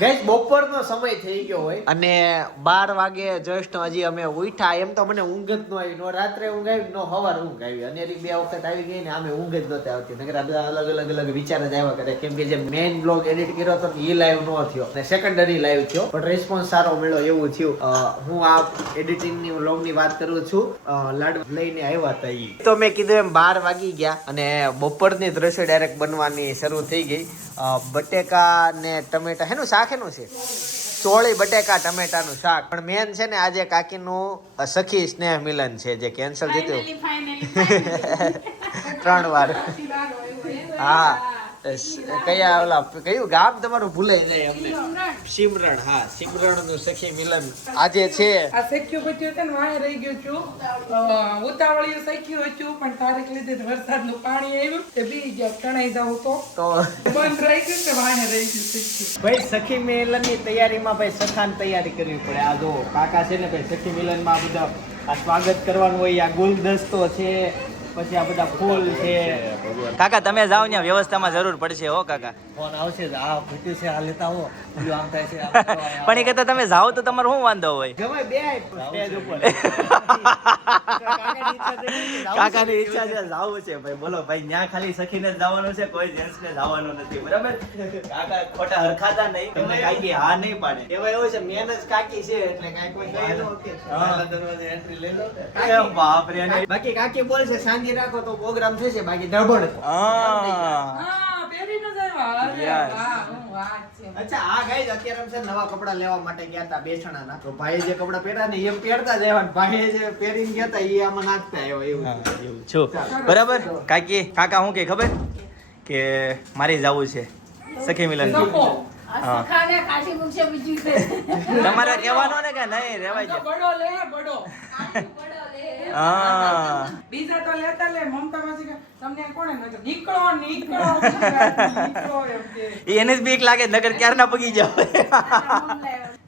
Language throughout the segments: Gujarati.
ગાઈસ બપોરનો સમય થઈ ગયો હોય અને 12 વાગે જસ્ટ હજી અમે ઉઠ્યા. એમ તો મને ઊંઘ જ ન આવી, નો રાત્રે ઊંઘ આવી, નો સવાર ઊંઘ આવી. અને બે વખત આવી ગઈ ને આમે ઊંઘ જ નહોતી આવતી. નકર આ બધા અલગ વિચાર જ આવ્યા કરે. કેમ કે જે મેઇન બ્લોગ એડિટ કર્યો હતો એ લાઈવ નો થયો અને સેકન્ડરી લાઈવ થયો, પણ રિસ્પોન્સ સારો મળ્યો એવું થયું. હું આ એડિટિંગની વ્લોગની વાત કરું છું. લાડ લઈને આવ્યા હતા ઈ તો મેં કીધું એમ 12 વાગી ગયા અને બપોરની દ્રશ્ય ડાયરેક્ટ બનવાની શરૂ થઈ ગઈ. બટેકા ને ટમેટા હેનું શાક એનું છે, ચોળી બટેકા ટમેટાનું શાક. પણ મેન છે ને આજે કાકીનું સખી સ્નેહ મિલન છે જે કેન્સલ થયું 3 વાર. હા કયા ઓલા કયું ગામ તમારું ભૂલાઈ જાય અમને? સિમરણ. હા, સિમરણ નું સખી મિલન આજે છે. આ સખ્યું બચ્યું છે ને વાહે રહી ગયું છું. ઉતાવળિયું સખ્યું હતું પણ તારીખ લીધે વરસાદનું પાણી આવ્યું તે બી ગયા કણાઈ જાવ તો બંધ રહી ગયું છે, વાહે રહી ગયું સખ્યું. ભાઈ સખી મિલન ની તૈયારીમાં ભાઈ સખાન તૈયારી કરવી પડે. આ જો કાકા છે ને ભાઈ સખી મિલન માં બધા આ સ્વાગત કરવાનું હોય. આ ગુલદસ્તો છે, પછી આ બધા ફૂલ છે. કાકા તમે જાઓ ને વ્યવસ્થામાં જરૂર પડશે હો કાકા. ફોન આવશે આ ભૂટ્યું છે આ લેતા હો, બીજું આમ થાય છે પણ એ કહેતા તમે જાઓ તો તમારો શું વાંધો હોય? જમાય બે સ્ટેજ ઉપર. કાકાની ઈચ્છા છે જાવું છે ભાઈ. બોલો ભાઈ, ન્યા ખાલી સખીને જ જવાનું છે, કોઈ જેન્ટ્સ ને જવાનું નથી, બરાબર? કાકા ખોટા હરખાતા નહીં, તમને કાકી હા નહીં પાડે. એવા એવું છે મેન જ કાકી છે એટલે કાઈ કોઈ કહી નો કે પહેલા દરવાજે એન્ટ્રી લઈ લો. એ બાપ રે. બાકી કાકી બોલશે શાંતિ રાખો તો પ્રોગ્રામ થશે, બાકી ધબડ. પહેરી ન જાય. Yes. અચ્છા આ ગાઈસ અત્યારે અમે છે નવા કપડા લેવા માટે ગયા હતા બેસણાના. તો ભાઈ જે કપડા પહેર્યા ને એમ પહેરતા જ આવ્યા, ભાઈ જે પહેરીને ગયા હતા એ આમાં નાખતા આવ્યા એવું. એવું છું બરાબર. કાકી કાકા હું કે ખબર કે મારે જવું છે સખી મિલન. તમારે કહેવાનો ને કે નહીં રેવાય છે. બડો લે બડો. બીજા તો લેતા લે. મમતા માસી કે તમને કોણે નતો નીકળો એમ કે એને જ બીક લાગે નગર ક્યારના પગી જાવ.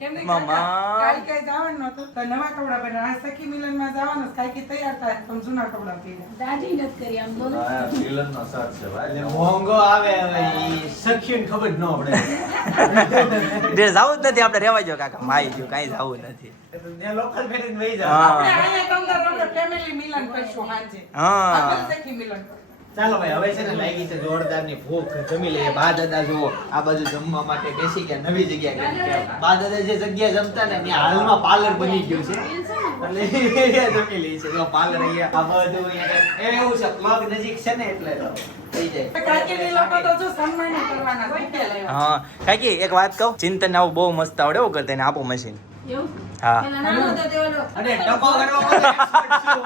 કેમને મામા. કાલ કઈ જવાનું નતું તો નવા કપડા પહેર્યા. આ સખી મિલન માં જવાનું કાઈ તૈયાર થાય તો જૂના કપડા પહેર્યા. દાઢી નથી કરી આમ બોલો. મિલનનો શર્ટ છે ભાઈ. મોંઘો આવે હવે ઈ સખીને ખબર ન પડે. જાવું જ નથી આપણે રેવા જો કાકા. માઈ જો કાઈ જાવું નથી. ને લોકલ પહેરીને વહી જાવ. આપણે અહીંયા તમને ફેમિલી મિલન કરશું સાંજે. આપણે સખી મિલન. ચાલો ભાઈ, હવે છે ને લાગી છે જોરદારની ભૂખ. જમી લઈએ. બા દાદા જુઓ આ બાજુ જમવા માટે બેસી ગયા, નવી જગ્યા કરી. બા દાદા જે જગ્યાએ જમતા ને ત્યાં હાલમાં પાર્લર બની ગયું છે એટલે જમી લઈ છે. જો પાર્લર અહીંયા આ બધું અહીંયા એવું છે, પ્લગ નજીક છે ને એટલે થઈ જાય. કાકીની લોકો તો જો સન્માન કરવાના રૂપિયા લેવા. હા કાકી એક વાત કહું, ચિંતન આવું બહુ મસ્ત આવડે એવું કરતા એને આપો મશીન. એવું હા પેલા નાનો હતો તે ઓલો અને ટપો કરવા માટે expert છું.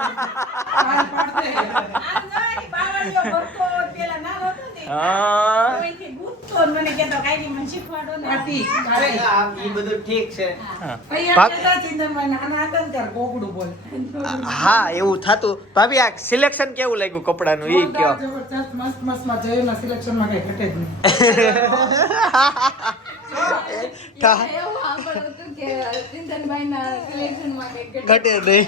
કાલ પાડતે. આમ નવાની બાવળીઓ ભરતો પેલા નાનો હતો ને હા કોઈથી ગુસ્સો મને કહેતો કાઈ મને શીખવાડો ને પાટી અરે આ ઈ બધું ઠીક છે. અહીંયા કેતા ચિંતનભાઈ નાના હતા ને ત્યારે કોકડું બોલ. હા એવું થતું. ભાભી આ સિલેક્શન કેવું લાગ્યું કપડાનું ઈ કયો? જબરજસ્ત મસ્ત મસ્તમાં જયોના સિલેક્શનમાં કઈ ઘટે જ નહીં. એવું આગળ હતું કે ચિંતનભાઈના સિલેક્શનમાં કઈ ઘટે નહીં.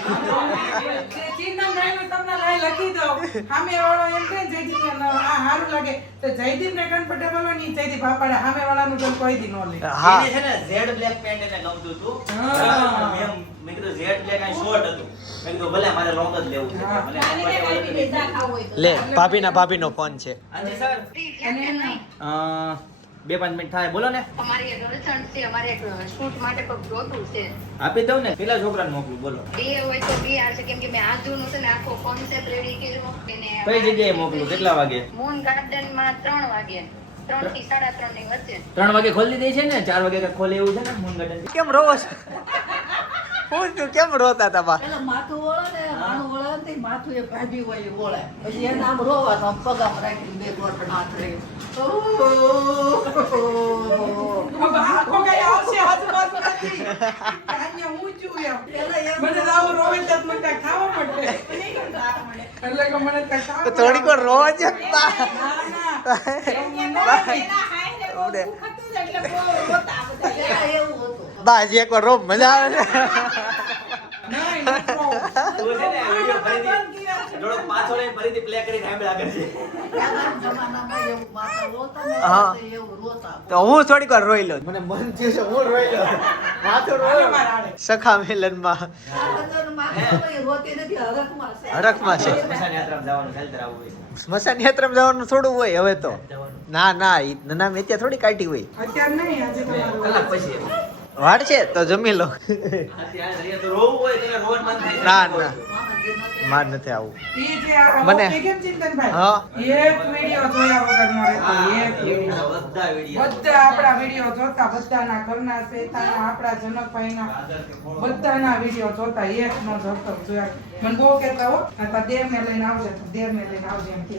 ચિંતનભાઈનું તમને લાઈ લખી દો. સામે વાળો એમ કહે જયદીપ કે આ સારું લાગે તો જયદીપને કમ્ફર્ટેબલ હોય ને જયદીપ આપણે સામે વાળાનું તો કોઈ દી ન લે. હા એને છે ને ઝેડ બ્લેક પેન્ટ એને ગમતું હતું. હા. મેં કીધું ઝેડ બ્લેક આ શોર્ટ હતું. મેં કીધું ભલે મારે લોંગ જ લેવું છે. હા. મને આને કઈ કાપી દે, જા ખાવું હોય તો. લે ભાભીનો ફોન છે. અને સર અને એના 2-5 મિનિટ થાય બોલો ને. અમારી એક રસણ છે, અમારે એક શૂટ માટે કોઈક જોતું છે. આપી દઉં ને પેલા છોકરાને મોકલું બોલો. બે હોય તો બે આવશે કેમ કે મેં આજુનું છે ને આખો કોન્સેપ્ટ રેડી કર્યો. કઈ જગ્યાએ મોકલું? કેટલા વાગે? મૂન ગાર્ડન માં 3 વાગે 3 થી 3:30 ની વચ્ચે. 3 વાગે ખોલી દે છે ને 4 વાગે કાંઈક ખોલે એવું છે ને મૂન ગાર્ડન. કેમ રોવો છો? હું તું કેમ રોતા હતા બા? પેલા માથું વળે ને માનું વળે ને માથું એ કાઢી હોય એ વળે પછી એને આમ રોવાનું આમ પગામ રાખીને બે ગોઠણ હાથ રહી હવે આખો કઈ આવશે આજુબાજુ નથી. અહીંયા ઊંચું એમ. મને તો આવું રોવે તો મને કાંઈ ખાવા મળે. એટલે કે મને કાંઈ ખાવા થોડીક વાર રોવા છે બા. ના, ના. પેલા હાઈને બહુ દુઃખ હતું ને એટલે બહુ રોતા બધા. પેલા એવું હતું બા હજી એકવાર રો મજા આવે છે. નહીં, નથી રોવું. તું છે ને વિડિયો ભરી દે. થોડોક પાછો લઈને ફરીથી પ્લે કરી સાંભળ્યા કરજે. પહેલાના જમાનામાં એવું માથા રોતા ને હા. એવું રોતા. તો હું થોડીક વાર રોઈ લઉં મને મન થયું છે હું રોઈ લઉં માથું આને રોઈ મારા આડે. સખા મિલનમાં આ બધાનું માથું રોઈ રોતી નથી, હરખમાં છે. હરખમાં છે. સ્મશાન યાત્રામાં જવાનું ચાલતા આવું હોય. સ્મશાન યાત્રામાં જવાનું થોડું હોય હવે તો. ના ના ઈ નાના મેં ત્યાં થોડી કાઢી હોય. અત્યારે નહીં, આજે તમારું કલાક પછી એમ. વાડ છે તો જમી લો. અત્યારે તો રોવું હોય તો રોજ મન થાય. ના ના માર નથી આવું. ઈ જે આ મને- ઓકે કેમ ચિંતનભાઈ? હા. એક વિડિયો જોયા વગર નો રહેતો, એક વિડિયો. બધા વિડીયો બધા આપણા વિડિયો જોતા, બધાના ઘરના શેતાના, આપણા જનકભાઈના બધાના વિડિયો જોતા, એક નો જોતો જોયા. મને બહુ કહેતા હો, આ દેવને લઈને આવજે, દેવને લઈને આવજે એમ કે.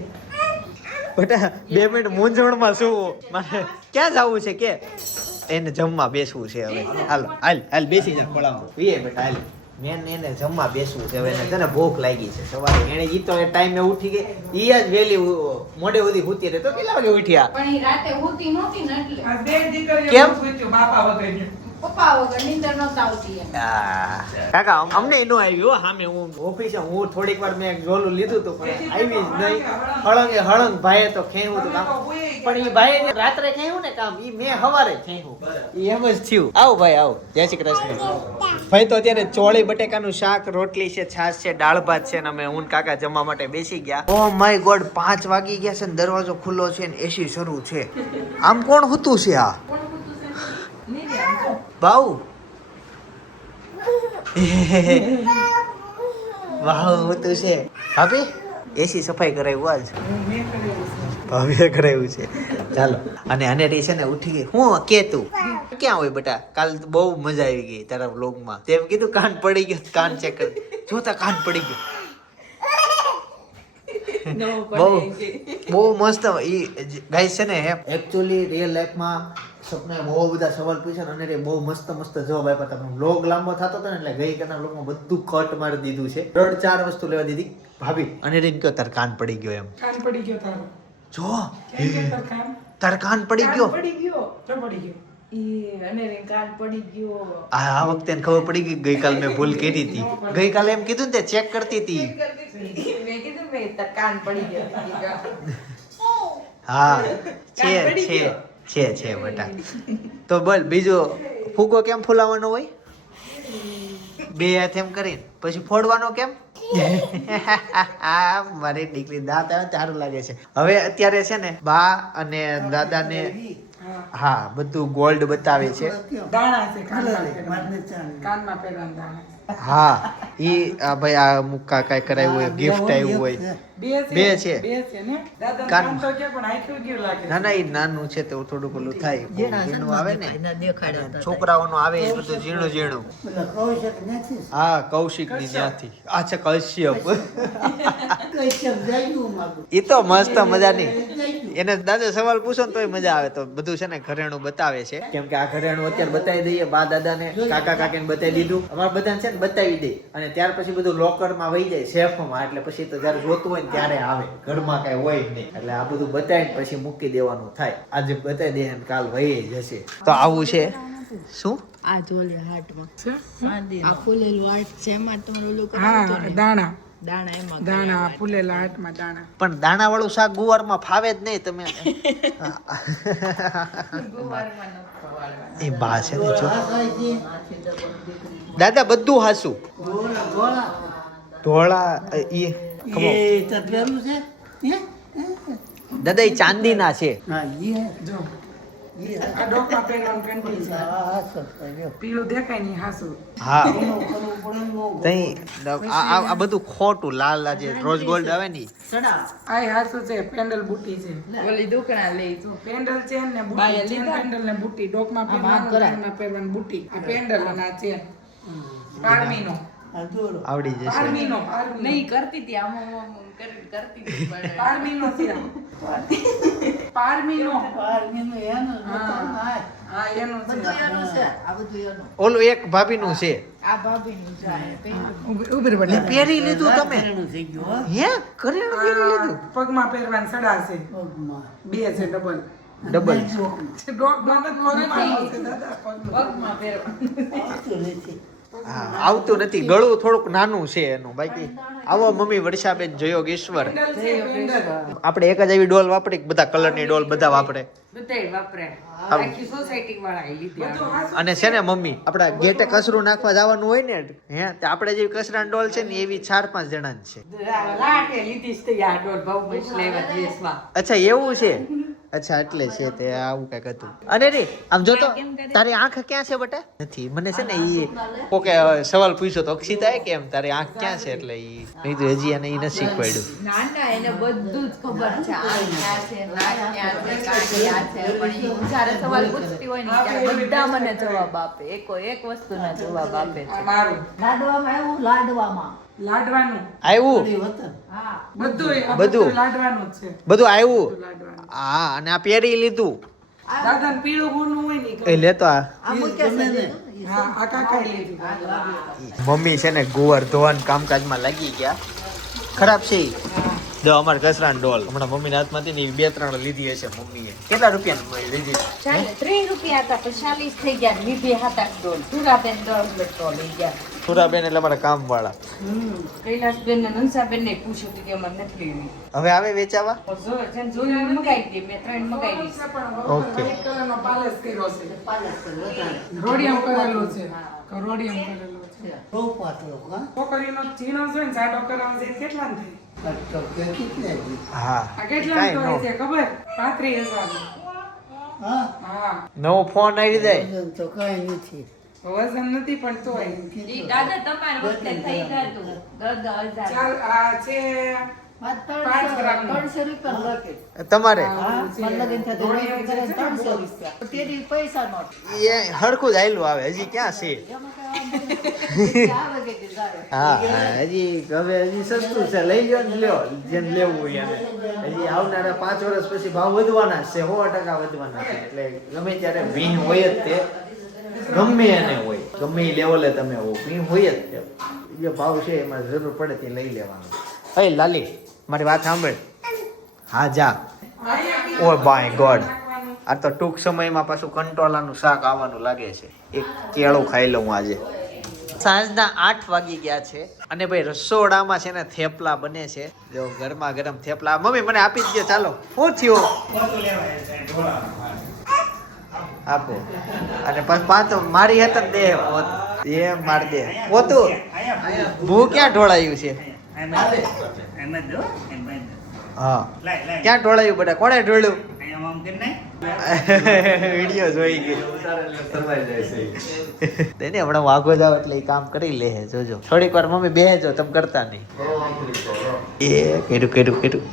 બેટા 2 મિનિટ મૂંઝવણમાં શું મારે ક્યાં જવું છે કે એને જમવા બેસવું છે હવે. હાલો હાલ બેસી જા ખોળામાં. એ બેટા હાલ મેન એને જમવા બેસવું છે હવે. એને છે ને ભૂખ લાગી છે સવારે. એને ઈ તો એ ટાઈમે ઉઠી ગઈ. ઈ જ વેલી મોડે સુધી હુતી રહે તો કેટલા વાગે ઉઠ્યા? પણ ઈ રાતે હોતી નહોતી ને એટલે આ બે દીકરીઓ કેમ? પૂછ્યું બાપા વગરની. પપ્પા વગર નીંદર નહોતી આવતી એમ. કાકા અમને નો આવ્યું હો. સામે હું ઓફિસે હું થોડીક વાર મેં જોલું લીધું હતું પણ આવી જ નહીં. હળંગે ભાઈએ તો ખેવું હતું કામ. પણ ઈ ભાઈએ રાત્રે ખેવું ને કામ ઈ મેં હવારે ખેવું. ઈ એમ જ થયું. આવો ભાઈ આવો. જય શ્રી કૃષ્ણ. ભાઈ તો અત્યારે ચોળી બટેકાનું શાક, રોટલી છે, છાશ છે, દાળ ભાત છે ને અમે હું ને કાકા જમવા માટે બેસી ગયા. ઓ માય ગોડ 5 વાગી ગયા છે ને દરવાજો ખુલ્લો છે ને એસી શરૂ છે. આમ કોણ હતું છે આ? બાઉ વાહ હતું છે. ભાભી એસી સફાઈ કરાવ્યું આજ ભાભીએ કરાવ્યું છે. ચાલો અને અનેરી છે ને ઉઠી ગઈ. હું કે તું ક્યાં હોય બેટા? કાલ બહુ મજા આવી ગઈ તારા વ્લોગમાં. તેમ કીધું કાન પડી ગયો. કાન ચેક કર. જોતા કાન પડી ગયો. બહુ મસ્ત. ઈ ગાઈસ છે ને એકચ્યુઅલી રિયલ લાઈફમાં સપને બહુ બધા સવાલ પૂછ્યા અને એ બહુ મસ્ત જવાબ આપ્યા હતા. વ્લોગ લાંબો થતો હતો ને એટલે ગઈકાલના વ્લોગમાં બધું કટ મારી દીધું છે. 3-4 વસ્તુ લેવા દીધી ભાભી. અને રીન કયો તાર કાન પડી ગયો એમ. કાન પડી ગયો તારો. જો કેમ કે તાર કાન? તાર કાન પડી ગયો. કાન પડી ગયો. તો પડી ગયો. આ વખતે એને ખબર પડી ગઈ. ગઈકાલ મેં ભૂલ કરી હતી. ગઈકાલે એમ કીધું ને તે ચેક કરતી હતી. હા છે બેટા. તો બોલ બીજો ફૂગો કેમ ફૂલાવાનો હોય? 2 હાથ એમ કરીને પછી ફોડવાનો કેમ? મારી દીકરી દાંત આવે સારું લાગે છે. હવે અત્યારે છે ને બા અને દાદાને હા બધું ગોલ્ડ બતાવે છે. દાણા છે કાનમાં પહેરવાના દાણા. હા ઈ આ ભાઈ આ મુક્કા કાઈ કરાયું હોય ગિફ્ટ આવ્યું હોય. બે છે. બે છે ને દાદા કાન- કાન તો કે પણ આખું ગયું લાગે. ના ના ઈ નાનું છે તો થોડુંક ઓલું થાય. ઝીણું આવે ને એના દેખાડ્યા હતા. છોકરાઓનું આવે એ બધું ઝીણું. હા કૌશિક ની ત્યાંથી. અચ્છા કશ્યપ. ઈ તો મસ્ત મજાની. એને દાદા સવાલ પૂછો ને તોય મજા આવે. તો બધું છે ને ઘરેણું બતાવે છે. કેમ કે આ ઘરેણું અત્યારે બતાવી દઈએ. બા દાદાને કાકા કાકીને બતાવી દીધું. અમારા બધાને છે ને બતાવી દે અને ત્યાર પછી બધું લોકરમાં વહી જાય સેફમાં. એટલે પછી તો જયારે જોતું હોય ને ત્યારે આવે. ઘરમાં કઈ હોય જ નહીં. એટલે આ બધું બતાવીને પછી મૂકી દેવાનું થાય. આજે બતાવી દે ને કાલ વહી જશે. તો આવું છે. શું આ જોલે હાટમાં સાંદી આ ફૂલેલું હાટ છે એમાં તમારું ઓલું હા કરવું હતું ને? દાણા દાણા એમાં દાણા ફૂલેલા હાથમાં દાણા. પણ દાણા વાળું શાક ગુવારમાં ફાવે જ નહીં. તમે એ બા છે ને જો દાદા બધું હાસું ધોળા ઈ દાદા ઈ ચાંદીના છે. જો આ ડોકમાં પહેરવાનું પેન્ટી છે. પીળું દેખાય નહીં હાસુ. હા તઈ આ બધું ખોટું લાલ જે રોઝ ગોલ્ડ આવે ને ઈ. આ હાસુ છે પેન્ડલ બુટી છે. ઓલી દુકડા લઈ જો પેન્ડલ છે ને બાએ બુટી છે લીધા? પેન્ડલ ને બુટી ડોકમાં પહેરવાનું કાનમાં પહેરવાનું બુટી. આ પેન્ડલ અને આ છે પારમીનો આવડી જશે. પારમીનો નહીં કરતી હતી આમ આમ આમ કરતી હતી પણ પારમીનો છે આ. પારમીનો હા એનું છે. બધું એનું છે. આ બધું એનું. ઓલું એક ભાભીનું છે. આ ભાભીનું જાય ઉભી રહે એ બેટા. પહેરી લીધું તમે? હે કરેણું પહેરી લીધું? પગમાં પહેરવાનું સડા છે. બે છે ડબલ. ડબલ ડોકમાં નથી મોરીમાં આવશે દાદા પગમાં. પગમાં પહેરવા હા આવતું નથી, ગળું થોડુંક નાનું છે એનું. બાકી આવો મમ્મી વર્ષાબેન જયોગેશ્વર. આપણે એક જ એવી ડોલ વાપરી કે બધા કલરની ડોલ બધા વાપરે? બધાય વાપરે. આખી સોસાયટી વાળા લીધી આ. અને છે ને મમ્મી આપડા ગેટે કચરું નાખવા જવાનું હોય ને હે તો આપણે જેવી કચરાની ડોલ છે ને એવી 4-5 જણાની છે. લાટે લીધી છે તે આ ડોલ ભાવ બસ લેવા દેશમાં. અચ્છા એવું છે? અચ્છા એટલે છે તે આવું કઈક હતું. અને રે આમ જો તો તારી આંખ ક્યાં છે બટા? નથી મને છે ને ઈ કોકે સવાલ પૂછ્યો તો અક્ષિતાએ કેમ તારી આંખ ક્યાં છે એટલે ઈ નહીં તો હજી એને ઈ નથી શીખવાડ્યું. ના ના એને બધું જ ખબર છે. આ ક્યાં છે, નાક ક્યાં છે, કાન ક્યાં છે. પણ ઈ જ્યારે સવાલ પૂછતી હોય ને ત્યારે બધા મને જવાબ આપે. એક વસ્તુના જવાબ આપે છે. મારું લાડવામાં એવું લાડવામાં લાડવાનું આવ્યું વતન હા. બધું લાડવાનું જ છે. બધું આવ્યું. લાડવાનું. હા અને આ પહેરી લીધું દાદાને પીળું ગુનું હોય ને એ લેતો આ આ મૂક્યા છે હા આ કાકાએ લીધું. મમ્મી છે ને ગુવાર ધોવાન કામકાજમાં લાગી ગયા. ખરાબ છે ઈ? જો અમાર કચરાની ડોલ હમણાં મમ્મીના હાથમાંથી ને 2-3 લીધી હશે મમ્મીએ. કેટલા રૂપિયાની લીધી? 30 રૂપિયા હતા પણ 40 થઈ ગયા. લીધી 7-8 ડોલ. તુરાબેન 10 બેટો લઈ ગયા. સુરાબેન એટલે અમારા કામવાળા. કૈલાસબેન ને નંસાબેન ને પૂછ્યું હતું કે અમારે નથી લેવી. હવે આવે વેચાવા? જોઈને મગાઈ દી. મેં 3 મગાઈ દીધી. ઓકે. વ્હાઈટ કલરનો પાલસ કર્યો છે. પાલસ વધારે રોડિયમ કરેલું છે. રોડિયમ કરેલું છે. બહુ પાતળો હા છોકરીનો ચીનો છે ને જાડો કરાવવાનો છે કેટલા ને થાય? તો કે કેટલે હા આ કેટલા કાંઈ તો નો. છે ખબર? 35,000. હા હા નવો ફોન આવી જાય. વજન તો કાંઈ નથી વજન નથી પણ તોય ઈ દાદા તમારે વખતે થઈ ગયું 10,000. ચાલ આ છે 5 ગ્રામનું. 300 રૂપિયા લોકેટ તમારે હા મને લગન થતું રોડિયમ છે 300 રૂપિયા તેરી પૈસા નોટ એ હરખું જ આયલું આવે હજી ક્યાં છે? આવે કે જાય હા હજી સસ્તું છે લઈ લ્યો ને લ્યો જેને લેવું હોય એને. હજી આવનારા 5 વર્ષ પછી ભાવ વધવાના જ છે 100% વધવાના છે. એટલે ગમે ત્યારે ભીણ હોય જ તે ગમે એને હોય ગમે એ લેવલે તમે હો ભીણ હોય જ તે જે ભાવ છે એમાં જરૂર પડે તે લઈ લેવાનું. હે લાલી મારી વાત સાંભળ. હા જા. ઓ માય ગોડ આ તો ટૂંક સમયમાં પાછું કંટોલાનું શાક આવવાનું લાગે છે. એક કેળું ખાઈ લઉં આજે. સાંજના 8 વાગી ગયા છે અને ભાઈ રસોડામાં છે ને થેપલા બને છે. જો ગરમા ગરમ થેપલા મમ્મી મને આપી જ દે. ચાલો શું થયું આપો. અને પાછો મારી હાથ જ દે પોત એ માર દે પોતું. હું ક્યાં ઢોળાયું છે? હા ક્યાં ઢોળાયું બેટા? કોણે ઢોળ્યું? વિડીયો જોઈ ગઈ તેને હમણાં વાઘો જાવ એટલે એ કામ કરી લે જોજો. થોડીક વાર મમ્મી બેહજો તમે કરતા નહીં. એ કર્યું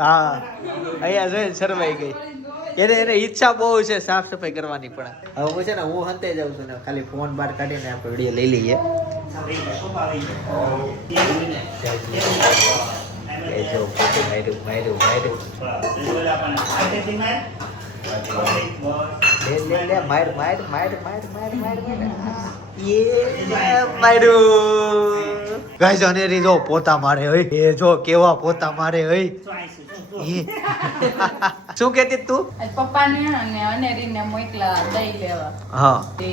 હા અહીંયા જોઈને શરમાઈ ગઈ. એને ઈચ્છા બહુ છે સાફ સફાઈ કરવાની પણ હવે હું છે ને હું હંતે જાઉં છું ને ખાલી ફોન બહાર કાઢીને આપણે વિડીયો લઈ લઈએ. પોતા મારે હોય એ જો કેવા પોતા મારે હોય. શું કેતી તું? પપ્પાને અને અનેરીને મોકલા દહીં લેવા. હા તે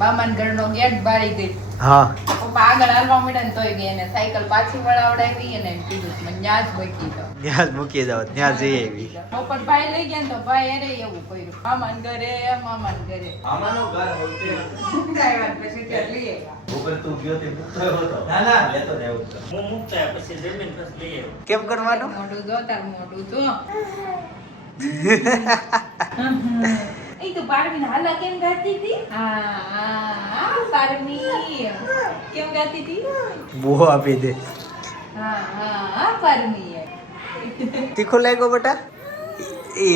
મામાના ઘરનો ગેટ બાળી ગઈ. હા પપ્પા આગળ હાલવા મળ્યા ને તોય ગઈ અને સાયકલ પાછી વળાવડાવી અને એમ કીધું કે મને ન્યા જ મૂકી દો. ત્યાં જ મૂકી જાવ ત્યાં જઈ આવી. બપોર ભાઈ લઈ ગયા ને તો ભાઈ અરે એવું કર્યું મામાના ઘરે. આમાનું ઘર હોતે આવ્યા પછી ત્યાં લઈ આવ્યા. ઉપર તું ગયો તે મુક્તો હતો. ના લેતો ને એવું. હું મુક્તો પછી જમીન પછી લઈ આવ્યો. કેમ કરવાનું? મોઢું જો તાર મોઢું જો. એ તો પારમીને હાલા કેમ ગાતી હતી? હા પારમી કેમ ગાતી હતી? બહુ આપી દે. હા પારમી. તીખો લાગ્યો બેટા? એ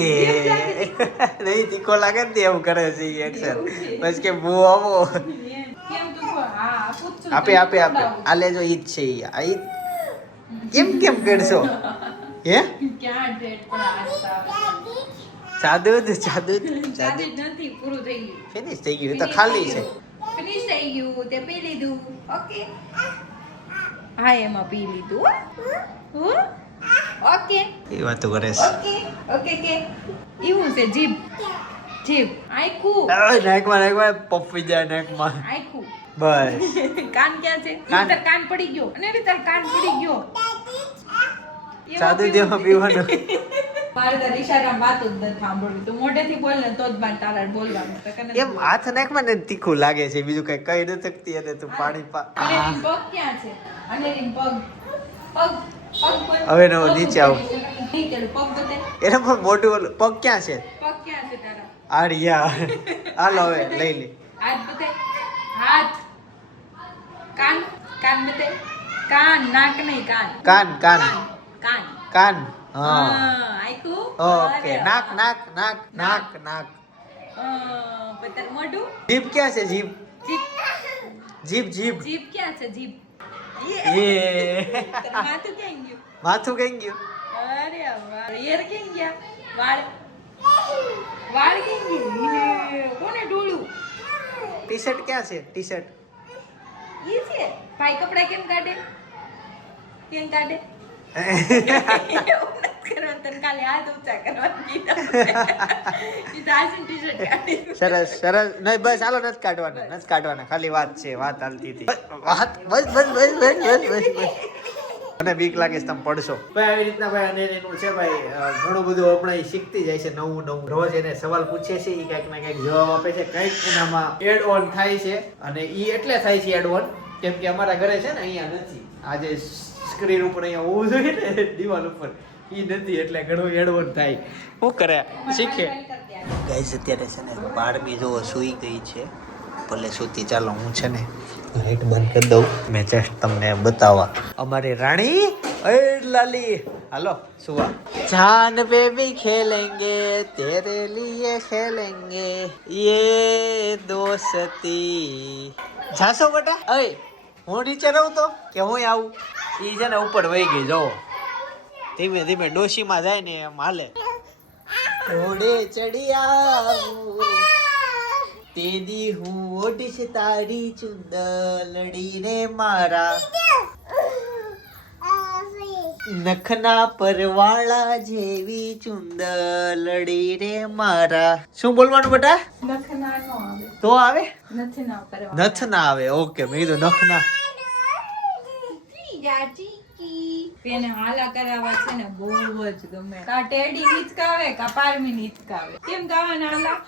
નહીં તીખો લાગે ને એવું કરે છે એક્શન. બસ કે બહુ આવો કેમ તું હા પૂછું આપે આ લેજો ઈ જ છે ઈ. આ ઈ કેમ કરશો હે? ક્યાં ડેટ પણ આ જાદુ નથી પૂરું થઈ ગયું. ફિનિશ થઈ ગયું. એ તો ખાલી છે. ફિનિશ થઈ ગયું તે પી લીધું. ઓકે હા એમાં પી લીધું. ઓકે એ વાતો કરે છે. ઓકે કે એવું છે જીભ જીભ આખું નાકમાં પપ્પી જાય નાકમાં આખું બસ કાન ક્યાં છે કાન. તાર કાન પડી ગયો અને તાર કાન પડી ગયો એવો સાદુ પીવો. જેવા પીવાનું મારે તાર ઈશારામાં વાત જ નથી સાંભળવી તું મોઢેથી બોલ ને તો જ મારે તારા બોલવાનું તો કને એમ હાથ નાકમાં ને તીખું લાગે છે બીજું કઈ કહી ન શકતી અને તું પાણી અનેરીન પગ ક્યાં છે અનેરીન પગ પગ પગ બોલ. હવે નો નીચે આવ. નહીં ચાલો, પગ બતાય. એના પર મોટું ઓલું પગ ક્યાં છે પગ ક્યાં છે તારા આર્યા હાલો હવે લઈ લે હાથ બતાય હાથ કાન કાન બતાય કાન નાક નહીં કાન કાન કાન કાન કાન હા આખું ઓકે નાક નાક નાક નાક નાક પતર મોઢું જીભ ક્યાં છે જીભ જીભ જીભ જીભ જીભ ક્યાં છે જીભ એ તારું માથું ક્યાં ગયું માથું કઈ ગયું અરે વાહ હેર ક્યાં ગયા વાળ વાળ ક્યાં ગયું કોને ડોળું ટી શર્ટ ક્યાં છે ટી શર્ટ ઈ છે ભાઈ કપડા કેમ કાઢે કેમ કાઢે એવું નથી કરવાનું, તને કાલે હાથ ઊંચા કરવાનું કીધું. ઈ તો આસીન ટી-શર્ટ કાઢી. સરસ સરસ નહીં બસ હાલો નથી કાઢવાના ખાલી વાત છે વાત હાલતી હતી વાત બસ બસ બસ બસ બસ બસ બસ મને બીક લાગે છે તમે પડશો ભાઈ આવી રીતના ભાઈ અનેરીનું છે ભાઈ ઘણું બધું આપણે ઈ શીખતી જાય છે નવું નવું રોજ એને સવાલ પૂછે છે ઈ કંઈક ને કંઈક જવાબ આપે છે કંઈક એનામાં એડ ઓન થાય છે અને ઈ એટલે થાય છે એડ ઓન કેમ કે અમારા ઘરે છે ને અહીંયા નથી આજે સ્ક્રીન ઉપર અહીંયા હોવું જોઈએ ને દિવાલ ઉપર ઈ નથી એટલે ઘણું એડ ઓન થાય શું કરે શીખે ગાઈસ અત્યારે છે ને બાળમી જોવો સૂઈ ગઈ છે ભલે સૂતી ચાલો હું છે ને લાઈટ બંધ કરી દઉં મેં જસ્ટ તમને બતાવવા અમારી રાણી એ લાલી હાલો સુવા જાન पे भी खेलेंगे तेरे लिए खेलेंगे ये दोस्ती જાસો બેટા અય હું નીચે રહું તો કે હું આવું ઈ છે ને ઉપર વહી ગઈ જો ધીમે ધીમે ડોશીમાં જાય ને એમ હાલે ઘોડે ચડિયા તેદી હું ઓઢીશ તારી ચુંદલડી ને મારા નખના પરવાળા જેવી ચુંદલડી રે મારા શું બોલવાનું બેટા નખના નો આવે તો આવે નથી ના કરવા નથ ના આવે ઓકે મેં કીધું નખના એને હાલા કરાવવા છે ને બહુ જ ગમે કા ટેડી નીચકાવે કા પારમી નીચકાવે કેમ ગાવાના હાલા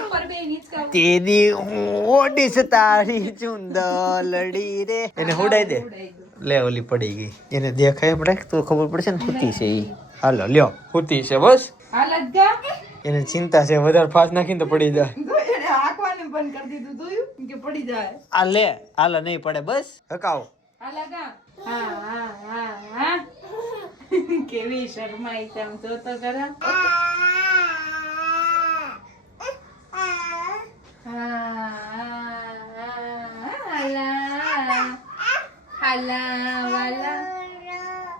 ઉપર બે નીચકાવે તેદી હું ઓઢીશ તારી ચુંદલડી રે એને હુડાઈ દે લે ઓલી પડી ગઈ એને દેખાય એમ રાખ તો ખબર પડશે ને હુતી છે ઈ હાલો લ્યો હુતી છે બસ હાલત ગા એને ચિંતા છે વધારે ફાસ્ટ નાખીને તો પડી જાય એને આંખવાને બંધ કરી દીધું જોયું કે પડી જાય આ લે હાલો નહીં પડે બસ હકાવો હાલા ગા હા હા હા હા કેવી શરમાઈ છે આમ જો તો ખરા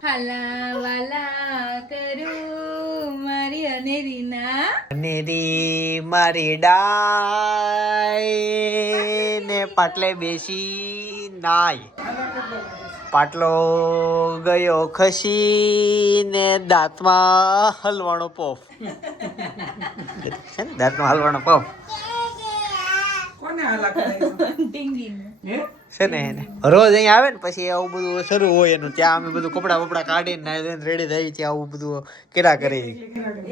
હાલા કરું મારી અનેરીના અનેરી મારી ડાય ને પાટલે બેસી નાય પાટલો ગયો ખસી ને દાંતમાં હલવાણો પોફ દાંતમાં હલવાણો પોફ કોને હાલા કરે ટીંગીને હે છે ને એને રોજ અહીંયા આવે ને પછી આવું બધું શરૂ હોય એનું ત્યાં અમે બધું કપડા બપડા કાઢીને રેડી થઈ ત્યાં આવું બધું કર્યા કરે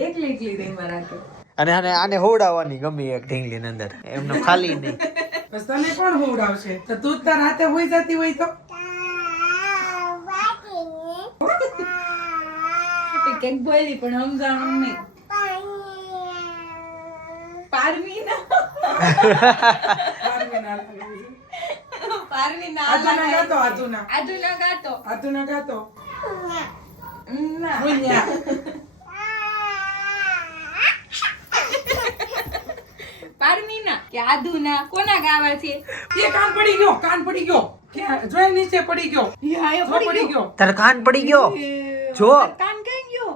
એકલી રેમાં રાખે અને આને હોવડાવવાની ગમે એક ઢીંગલી અંદર એમને ખાલી નહીં બસ તને કોણ હોવડાવશે તો તું જ તાર હાથે હોઈ જતી હોય તો કંઈક બોલી પણ સમજાણું નહીં પારમી ના આતુના ગાતો આતુના આધુના ગાતો આતુના ગાતો ના ગુન્યા પારમીના કે આધુના કોના ગાવા છે એ કાન પડી ગયો ક્યાં જોઈ નીચે પડી ગયો જો પડી ગયો તારે કાન પડી ગયો જો કાન કઈ ગયો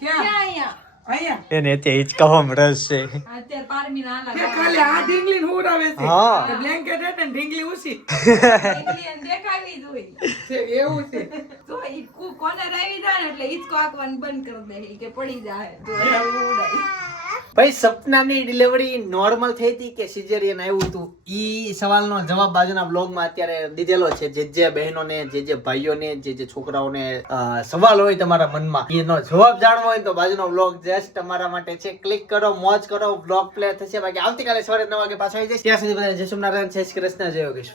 ક્યાં ક્યાં અહીંયા અહીંયા એને તે હિચકાવામાં રસ છે અત્યારે પારમીના કે હાલા ખાલી આ ઢીંગલી ને હોવડાવે છે હા. બ્લેન્કેટ હે ને ઢીંગલી ઉસી દેખાવી જોઈ છે એવું છે તો ઈ કોને રાવી જાય ને એટલે હિચકો આંકવાનું બંધ કરી દે ઈ કે પડી જાય તો એવું ઉડાય ભાઈ સપનાની ડિલિવરી નોર્મલ થઈ હતી કે સિઝેરિયન આવ્યું હતું ઈ સવાલનો જવાબ બાજુના બ્લોગમાં અત્યારે દીધેલો છે. જે બહેનોને જે ભાઈઓને જે છોકરાઓને સવાલ હોય તમારા મનમાં એનો જવાબ જાણવો હોય તો બાજુનો બ્લોગ જસ્ટ તમારા માટે છે. ક્લિક કરો, મોજ કરો, બ્લોગ પ્લે થશે. બાકી આવતીકાલે સવારે 9 વાગે પાછો આવી જઈશ. ત્યાં સુધી બધા જય સોમનારાયણ, જય શ્રી કૃષ્ણ, જય યોગેશ.